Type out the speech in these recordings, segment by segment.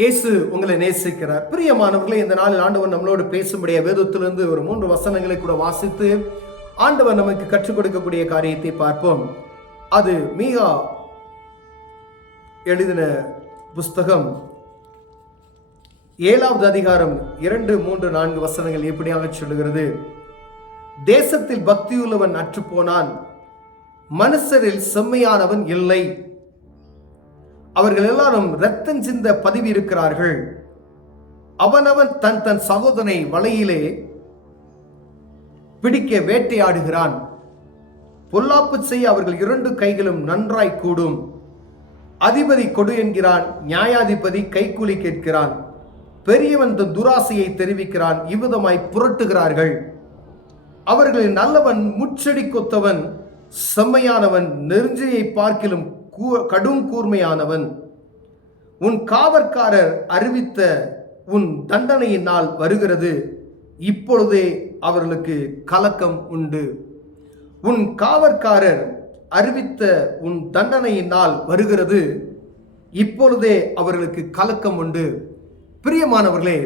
இயேசு உங்களை நேசிக்கிறார். பிரியமானவர்களே, இந்த நாளில் ஆண்டவர் நம்மளோடு பேசும்படிய வேதத்திலிருந்து ஒரு 3 வசனங்களை கூட வாசித்து ஆண்டவர் நமக்கு கற்றுக் கொடுக்கக்கூடிய காரியத்தை பார்ப்போம். அது மீகா எழுதின புஸ்தகம் 7வது அதிகாரம் 2, 3, 4 வசனங்கள் இப்படியாக சொல்லுகிறது. தேசத்தில் பக்தியுள்ளவன் அற்றுப்போனான், மனுஷரில் செம்மையானவன் இல்லை. அவர்கள் எல்லாரும் இரத்தம் சிந்த பதிவு இருக்கிறார்கள். அவனவன் தன் தன் சகோதரனை வலையிலே பிடிக்க வேட்டையாடுகிறான். பொல்லாப்பு செய்ய அவர்கள் 2 கைகளும் நன்றாய் கூடும். அதிபதி கொடு என்கிறான், நியாயாதிபதி கைக்கூலி கேட்கிறான். பெரியவன் தன் துராசையை தெரிவிக்கிறான். இவ்விதமாய் புரட்டுகிறார்கள். அவர்களில் நல்லவன் முச்செடி கொத்தவன், செம்மையானவன் நெருஞ்சியை பார்க்கிலும் கடும் கூர்மையானவன். உன் காவற்காரர் அறிவித்த உன் தண்டனையின் நாள் வருகிறது, இப்பொழுதே அவர்களுக்கு கலக்கம் உண்டு. உன் காவற்காரர் அறிவித்த உன் தண்டனையின் நாள் வருகிறது, இப்பொழுதே அவர்களுக்கு கலக்கம் உண்டு. பிரியமானவர்களே,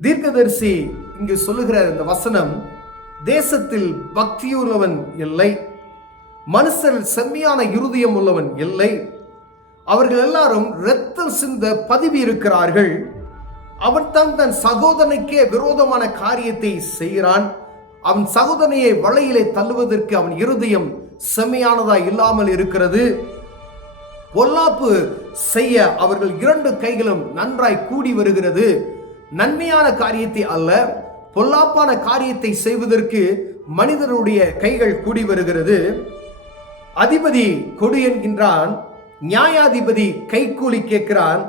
தீர்க்கதரிசி இங்கு சொல்லுகிற இந்த வசனம், தேசத்தில் பக்தியுள்ளவன் இல்லை, மனுஷரில் செம்மையான இருதயம் உள்ளவன் இல்லை. அவர்கள் எல்லாரும் இரத்தம் சிந்த பதிவு இருக்கிறார்கள். அவன் தன் சகோதரனுக்கே விரோதமான காரியத்தை செய்கிறான். அவன் சகோதரனையை வலையிலே தள்ளுவதற்கு அவன் இருதயம் செம்மையானதா இல்லாமல் இருக்கிறது. பொல்லாப்பு செய்ய அவர்கள் 2 கைகளும் நன்றாய் கூடி வருகிறது. நன்மையான காரியத்தை அல்ல, பொல்லாப்பான காரியத்தை செய்வதற்கு மனிதனுடைய கைகள் கூடி வருகிறது. அதிபதி கொடு என்கின்றான், நியாயாதிபதி கைக்கூலி கேட்கிறான்.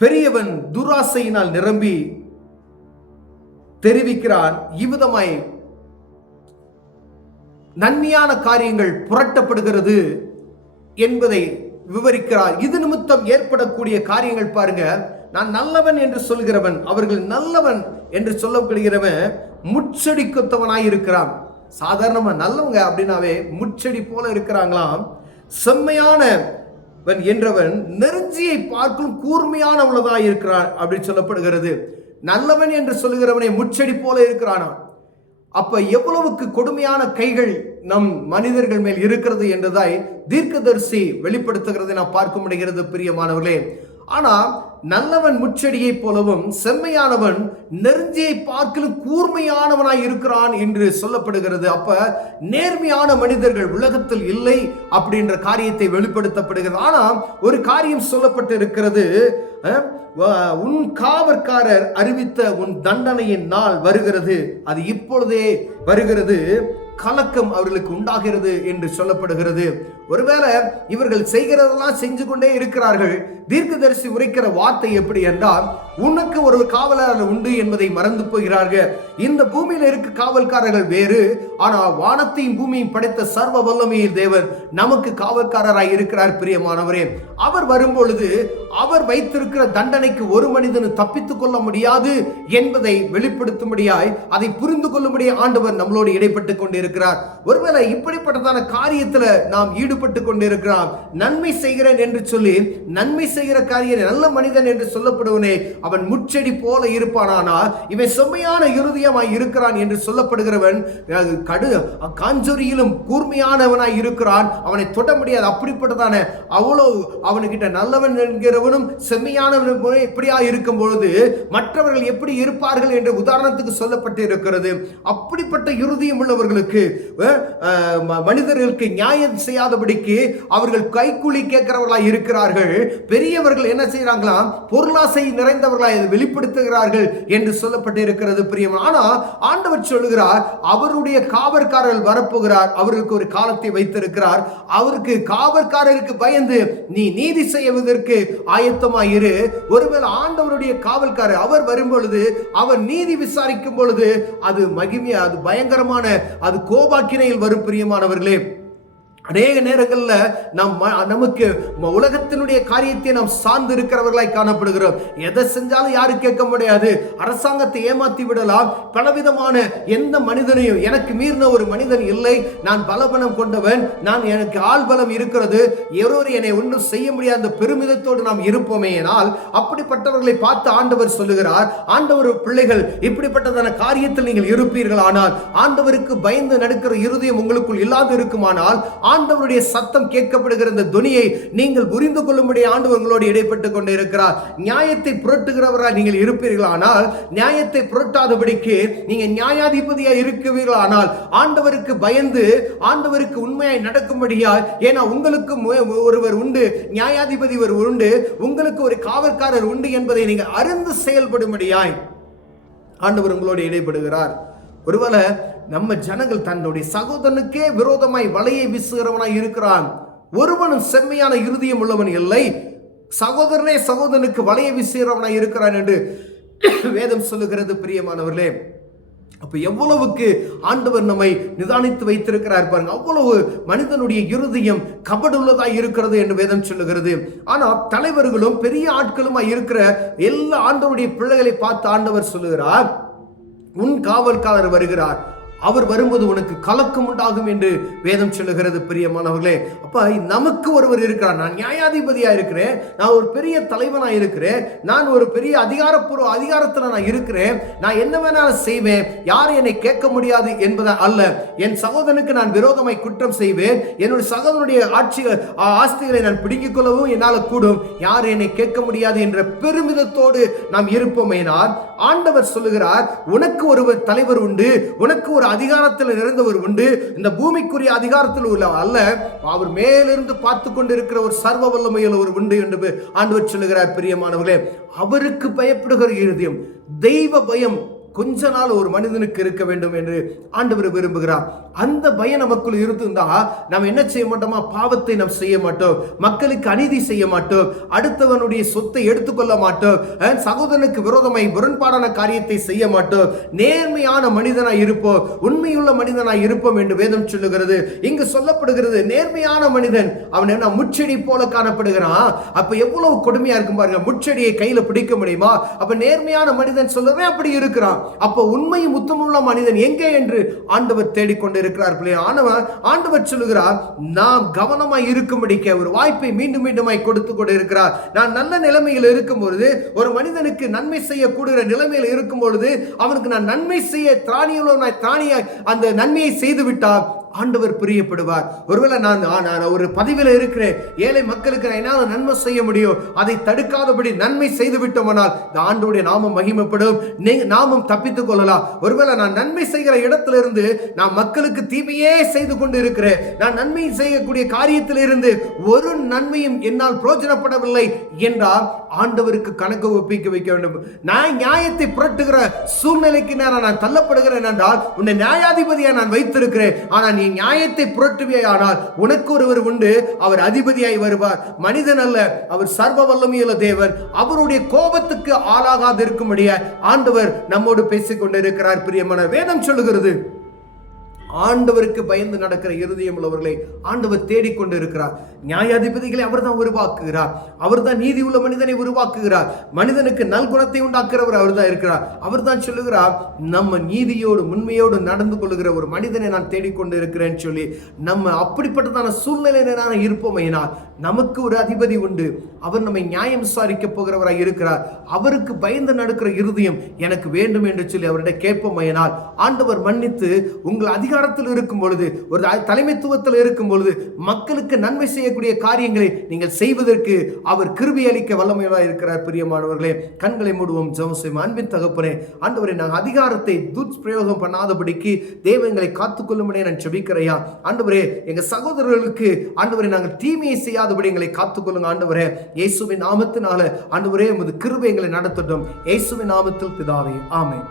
பெரியவன் துராசையினால் நிரம்பி தெரிவிக்கிறான். இவ்விதமாய் நன்மையான காரியங்கள் புரட்டப்படுகிறது என்பதை விவரிக்கிறார். இது நிமித்தம் ஏற்படக்கூடிய காரியங்கள் பாருங்க. நான் நல்லவன் என்று சொல்கிறவன், அவர்கள் நல்லவன் என்று சொல்லப்படுகிறவன் முச்செடி கொத்தவனாய் இருக்கிறான். சாதாரணமா நல்லவங்க அப்படின்னாவே முச்செடி போல இருக்கிறாங்களாம். செம்மையானவன் என்றவன் நெருஞ்சியை பார்க்கும் கூர்மையானவளதாய் இருக்கிறான் அப்படின்னு சொல்லப்படுகிறது. நல்லவன் என்று சொல்லுகிறவனை முச்செடி போல இருக்கிறானா? அப்ப எவ்வளவுக்கு கொடுமையான கைகள் நம் மனிதர்கள் மேல் இருக்கிறது என்றதாய் தீர்க்கதரிசி வெளிப்படுத்துகிறதை நான் பார்க்க முடிகிறது. பிரியமானவர்களே, ஆனா நல்லவன் முச்செடியை போலவும் செம்மையானவன் நெருஞ்சியை பார்க்கலும் கூர்மையானவனாய் இருக்கிறான் என்று சொல்லப்படுகிறது. அப்ப நேர்மையான மனிதர்கள் உலகத்தில் இல்லை அப்படின்ற காரியத்தை வெளிப்படுத்தப்படுகிறது. ஆனா ஒரு காரியம் சொல்லப்பட்டு இருக்கிறது, உன் காவற்காரர் அறிவித்த உன் தண்டனையின் நாள் வருகிறது, அது இப்பொழுதே வருகிறது, கலக்கம் அவர்களுக்கு உண்டாகிறது என்று சொல்லப்படுகிறது. ஒருவேளை இவர்கள் செய்கிறதெல்லாம் செஞ்சு கொண்டே இருக்கிறார்கள். தீர்க்கதரிசி உரைக்கிற வார்த்தை எப்படி என்றால், உனக்கு ஒரு காவலர் உண்டு என்பதை மறந்து போகிறார்கள். இந்த பூமியில இருக்க காவல்காரர்கள் வேறு, ஆனால் வானத்தையும் பூமியும் படைத்த சர்வ வல்லமையில் தேவன் நமக்கு காவல்காரராய் இருக்கிறார். பிரியமானவரே, அவர் வரும்பொழுது அவர் வைத்திருக்கிற தண்டனைக்கு ஒரு மனிதனும் தப்பித்துக் கொள்ள முடியாது என்பதை வெளிப்படுத்தும்படியாய், அதை புரிந்து கொள்ளும்படியாய் ஆண்டவர் நம்மளோடு இடைப்பட்டு கொண்டிருக்கிறார். ஒருவேளை இப்படிப்பட்டதான காரியத்தில் நாம் ஈடுபட்டு கொண்டிருக்கிறோம். நன்மை செய்கிறேன் என்று சொல்லி நன்மை செய்கிற காரியம் நல்ல மனிதன் என்று சொல்லப்படுவனே அவன் முச்செடி போல இருப்பானா? இவன் செம்மையான இருதயமாய் இருக்கிறான் என்று சொல்லப்படுகிறவன் காஞ்சொரியிலும் கூர்மையானவனாய் இருக்கிறான். அவனை தொட முடியாது. அப்படிப்பட்டதான அவ்வளவு அவனுக்கிட்ட நல்லவன் என்கிறவனும் செம்மையானவன் இப்படியா இருக்கும் பொழுது மற்றவர்கள் எப்படி இருப்பார்கள் என்று உதாரணத்துக்கு சொல்லப்பட்டு இருக்கிறது. அப்படிப்பட்ட இருதயம் உள்ளவர்களுக்கு, மனிதர்களுக்கு நியாயம் செய்யாதபடிக்கு அவர்கள் கைக்கூலி கேட்கிறவர்களாய் இருக்கிறார்கள். பெரியவர்கள் என்ன செய்யறாங்களாம்? பொருளாசை நிறைந்தவர்களாய் வெளிப்படுத்துகிறார்கள் என்று சொல்லப்பட்டு இருக்கிறது. பிரியம், ஆனா ஆண்டவர் சொல்லுகிறார், அவருடைய காவற்காரர்கள் வரப்போகிறார், அவருக்கு ஒரு காலத்தை வைத்திருக்கிறார். அவருக்கு காவற்காரருக்கு பயந்து நீ நீதி செய்வதற்கு ஆயத்தமாயிரு. ஒருவேளை ஆண்டவருடைய காவல்காரர் அவர் வரும்பொழுது, அவர் நீதி விசாரிக்கும் பொழுது அது மகிமையா, அது பயங்கரமான, அது கோபாக்கினையில் வரும். பிரியமானவர்களே, அநேக நேரங்கள்ல நமக்கு உலகத்தினுடைய காரியத்தை நாம் சார்ந்து இருக்கிறவர்களாய் காணப்படுகிறோம். எதை செஞ்சாலும் யாரும் கேட்க முடியாது. அரசாங்கத்தை ஏமாத்தி விடலாம். பலவிதமான எந்த மனிதனையும் எனக்கு மீறின ஒரு மனிதன் இல்லை. நான் பலபலம் கொண்டவன், எனக்கு ஆள் பலம் இருக்கிறது, எவரோரு என்னை ஒன்றும் செய்ய முடியாத பெருமிதத்தோடு நாம் இருப்போமே. ஆனால் அப்படிப்பட்டவர்களை பார்த்து ஆண்டவர் சொல்லுகிறார், ஆண்டவர் பிள்ளைகள் இப்படிப்பட்டதான காரியத்தில் நீங்கள் இருப்பீர்கள், ஆனால் ஆண்டவருக்கு பயந்து நடக்கிற இருதயம் உங்களுக்குள் இல்லாது இருக்குமானால் ஆண்டவருடைய சத்தம் கேட்கப்படுகிற இந்த துணியை நீங்கள் புரிந்து கொள்ளும்படி ஆண்டவர் உங்களோடு இடைப்பட்டுக் கொண்டு இருக்கிறார். நியாயத்தை புரட்டுகிறவரால் நீங்கள் இருப்பீர்கள், ஆனால் நியாயத்தை புரட்டாதபடிக்கு நீங்க நியாயாதிபதியாய் இருக்குவீர்கள். ஆனால் ஆண்டவருக்கு பயந்து ஆண்டவருக்கு உண்மையாய் நடக்கும்படியாய், ஏன்னா உங்களுக்கு ஒருவர் உண்டு, நியாயாதிபதி ஒருவர் உண்டு, உங்களுக்கு ஒரு காவல்காரர் உண்டு என்பதை நீங்கள் அறிந்து செயல்படும்படியாய் ஆண்டவர் உங்களோடு இடைப்படுகிறார். ஒருவேளை நம்ம ஜனங்கள் தன்னுடைய சகோதரனுக்கே விரோதமாய் வலையை வீசுகிறவனாய் இருக்கிறான். ஒருவனும் செம்மையான இருதயம் உள்ளவன் இல்லை, சகோதரனே சகோதரனுக்கு வலையை வீசுகிறவனாய் இருக்கிறான் என்று வேதம் சொல்லுகிறது. பிரியமானவர்களே, அப்ப எவ்வளவுக்கு ஆண்டவர் நம்மை நிதானித்து வைத்திருக்கிறார் பாருங்க. அவ்வளவு மனிதனுடைய இருதயம் கபடுள்ளதாய் இருக்கிறது என்று வேதம் சொல்லுகிறது. ஆனா தலைவர்களும் பெரிய ஆட்களுமாய் இருக்கிற எல்லா ஆண்டவருடைய பிள்ளைகளை பார்த்து ஆண்டவர் சொல்லுகிறார், உன் காவல்காரர் வருகிறார், அவர் வரும்போது உனக்கு கலக்கம் உண்டாகும் என்று வேதம் சொல்லுகிறது. பிரியமானவர்களே, அப்ப நமக்கு ஒருவர் இருக்கிறார். நான் நியாயாதிபதியா இருக்கிறேன், நான் ஒரு பெரிய தலைவனா இருக்கிறேன், நான் ஒரு பெரிய அதிகாரத்துல நான் இருக்கிறேன், நான் என்ன வேணாலும் செய்வேன், யாரும் என்னை கேட்க முடியாது என்பதை அல்ல. என் சகோதரனுக்கு நான் விரோதமாய் குற்றம் செய்வேன், என்னுடைய சகோதரனுடைய ஆஸ்திகளை நான் பிடுங்கிக் கொள்ளவும் என்னால் கூடும், யாரும் என்னை கேட்க முடியாது என்ற பெருமிதத்தோடு நாம் இருப்போமேனால் ஆண்டவர் சொல்லுகிறார், உனக்கு ஒரு தலைவர் உண்டு, உனக்கு ஒரு அதிகாரத்தில் நிறைந்தவர் உண்டு, இந்த பூமிக்குரிய அதிகாரத்தில் உள்ள அல்ல, அவர் மேலிருந்து பார்த்து கொண்டிருக்கிற ஒரு சர்வ வல்லமையில் ஒரு உண்டு என்று ஆண்டவர் சொல்லுகிறார். பிரியமானவர்களே, அவருக்கு பயப்படுகிற இருதயம், தெய்வ பயம் கொஞ்ச நாள் ஒரு மனிதனுக்கு இருக்க வேண்டும் என்று ஆண்டவர் விரும்புகிறார். அந்த பயம் நமக்குள் இருந்தா நாம் என்ன செய்ய மாட்டோமா, பாவத்தை நாம் செய்ய மாட்டோம், மக்களுக்கு அநீதி செய்ய மாட்டோம், அடுத்தவனுடைய சொத்தை எடுத்துக்கொள்ள மாட்டோம், சகோதரனுக்கு விரோதமாய் முரண்பாடான காரியத்தை செய்ய மாட்டோம், நேர்மையான மனிதனாய் இருப்போம், உண்மையுள்ள மனிதனாய் இருப்போம் என்று வேதம் சொல்லுகிறது. இங்கு சொல்லப்படுகிறது, நேர்மையான மனிதன் அவன் என்ன முச்செடி போல காணப்படுகிறான். அப்ப எவ்வளவு கொடுமையா இருக்கும் பாருங்க, முச்செடியை கையில பிடிக்க முடியுமா? அப்ப நேர்மையான மனிதன் சொல்லவே அப்படி இருக்கிறான். அப்ப உண்மையும் உத்தமுள்ள மனிதன் எங்கே என்று ஆண்டவர் தேடிக்கொண்டிருக்கிறார். ஆண்டவர் சொல்லுகிறார், நாம் கவனமாய் இருக்கும்படிக்க ஒரு வாய்ப்பை மீண்டும் மீண்டுமாய் கொடுத்து கொண்டு இருக்கிறார். நான் நல்ல நிலைமையில் இருக்கும் பொழுது, ஒரு மனிதனுக்கு நன்மை செய்யக்கூடிய நிலைமையில் இருக்கும் பொழுது, அவனுக்கு நான் நன்மை செய்ய திராணியாய் அந்த நன்மையை செய்து விட்டார் ஆண்டவர் பிரியப்படுவார். ஒருவேளை நான் ஒரு பதவியில் இருக்கிறேன், ஏழை மக்களுக்கு என்னால் நன்மை செய்ய முடியும், அதை தடுக்காதபடி நன்மை செய்து விட்டோமானால் இந்த ஆண்டவருடைய நாமம் மகிமைப்படும், நாமும் தப்பித்துக் கொள்ளலாம். ஒருவேளை நான் நன்மை செய்கிற இடத்திலிருந்து நான் மக்களுக்கு தீமையே செய்து கொண்டு இருக்கிறேன், நான் நன்மை செய்யக்கூடிய காரியத்தில் இருந்து ஒரு நன்மையும் என்னால் பிரயோஜனப்படவில்லை என்றால் ஆண்டவருக்கு கணக்கு ஒப்பிக்க வைக்க வேண்டும். நான் நியாயத்தை புரட்டுகிற சூழ்நிலைக்கு நான் தள்ளப்படுகிறேன் என்றால் உன்னை நியாயாதிபதியா நான் வைத்திருக்கிறேன், ஆனால் நீ நியாயத்தை புரட்டுவியானால் உனக்கு ஒருவர் உண்டு, அவர் அதிபதியாய் வருவார். மனிதன் அல்ல, அவர் சர்வ வல்லமையுள்ள தேவன். அவருடைய கோபத்துக்கு ஆளாகாது இருக்கும்படியா ஆண்டவர் நம்மோடு பேசிக் கொண்டிருக்கிறார். பிரியமான வேதம் சொல்லுகிறது, ஆண்டவருக்கு பயந்து நடக்கிற இருதயம் உள்ளவர்களை ஆண்டவர் தேடிக்கொண்டு இருக்கிறார். நியாயாதிபதிகளை அவர் தான் உருவாக்குகிறார், அவர் தான் நீதி உள்ள மனிதனை உருவாக்குகிறார், மனிதனுக்கு நல்குணத்தை உண்டாக்குறவர் அவர் தான் இருக்கிறார். அவர் தான் சொல்லுகிறார், நம்ம நீதியோடு உண்மையோடு நடந்து கொள்ளுகிற ஒரு மனிதனை நான் தேடிக்கொண்டு இருக்கிறேன்னு சொல்லி நம்ம அப்படிப்பட்டதான சூழ்நிலையில இருப்போமையினால் நமக்கு ஒரு அதிபதி உண்டு, அவர் நம்மை நியாயம் விசாரிக்க போகிறவராய் இருக்கிறார். அவருக்கு பயந்து நடக்கிற இருதயம் எனக்கு வேண்டும் என்று சொல்லி அவரிடம் கேட்போமையினால் ஆண்டவர் மன்னித்து உங்கள் அதிகாரத்தில் இருக்கும் பொழுது, ஒரு தலைமைத்துவத்தில் இருக்கும் பொழுது மக்களுக்கு நன்மை செய்யக்கூடிய காரியங்களை நீங்கள் செய்வதற்கு அவர் கிருபை அளிக்க வல்லமையாக இருக்கிறார். பிரியமானவர்களே, கண்களை மூடுவோம், ஜெபம் செய்வோம். அன்பின் தகப்பனே, ஆண்டவரே, நாங்கள் அதிகாரத்தை துஷ்பிரயோகம் பண்ணாதபடிக்கு தேவங்களை காத்துக்கொள்ளும்படி நான் ஜெபிக்கிறையா. ஆண்டவரே, எங்க சகோதரர்களுக்கு ஆண்டவரே நாங்கள் தீமையை செய்யாதபடி எங்களை காத்துக்கொள்ளுங்க. ஆண்டவரே, இயேசுவின் நாமத்தினால ஆண்டவரே உமது கிருபை எங்களை நடத்தட்டும். இயேசுவின் நாமத்தில் பிதாவே, ஆமென்.